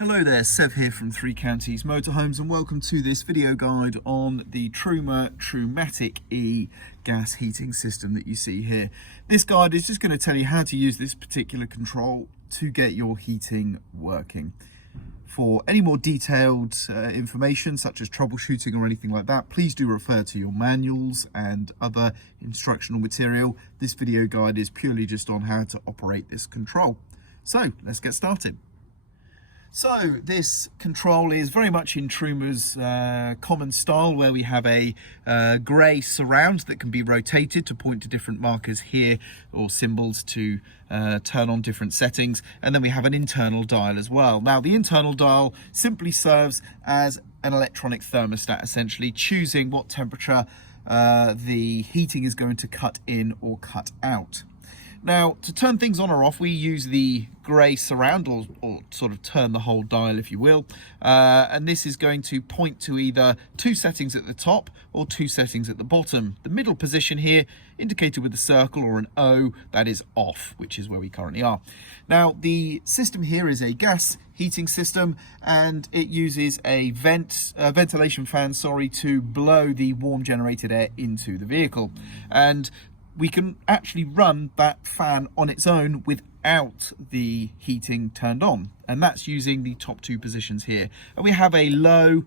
Hello there, Sev here from Three Counties Motorhomes, and welcome to this video guide on the Truma Trumatic E gas heating system that you see here. This guide is just going to tell you how to use this particular control to get your heating working. For any more detailed information such as troubleshooting or anything like that, please do refer to your manuals and other instructional material. This video guide is purely just on how to operate this control. So let's get started. So this control is very much in Truma's common style, where we have a grey surround that can be rotated to point to different markers here, or symbols to turn on different settings, and then we have an internal dial as well. Now the internal dial simply serves as an electronic thermostat, essentially choosing what temperature the heating is going to cut in or cut out. Now, to turn things on or off, we use the grey surround, or sort of turn the whole dial, if you will. And this is going to point to either two settings at the top or two settings at the bottom. The middle position here, indicated with a circle or an O, that is off, which is where we currently are. Now, the system here is a gas heating system, and it uses a ventilation fan, to blow the warm generated air into the vehicle. And we can actually run that fan on its own without the heating turned on, and that's using the top two positions here. And we have a low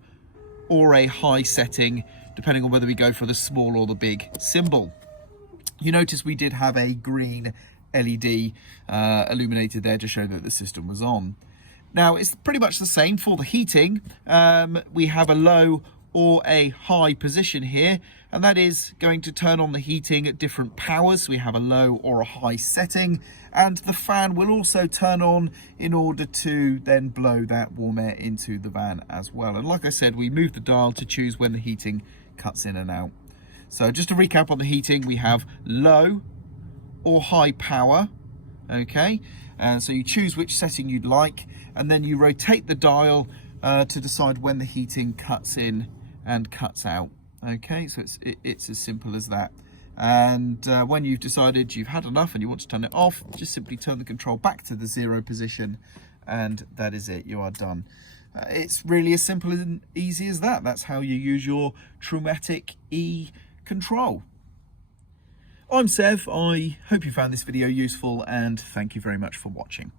or a high setting depending on whether we go for the small or the big symbol. You notice we did have a green LED illuminated there to show that the system was on. Now it's pretty much the same for the heating. We have a low or a high position here, and that is going to turn on the heating at different powers. We have a low or a high setting, and the fan will also turn on in order to then blow that warm air into the van as well. And like I said, we move the dial to choose when the heating cuts in and out. So just to recap on the heating, we have low or high power, okay? And so you choose which setting you'd like, and then you rotate the dial to decide when the heating cuts in and cuts out. Okay, so it's as simple as that. And when you've decided you've had enough and you want to turn it off, just simply turn the control back to the 0 position, and that is it, you are done. It's really as simple and easy as that. That's how you use your Trumatic E control. I'm Sev. I hope you found this video useful, and thank you very much for watching.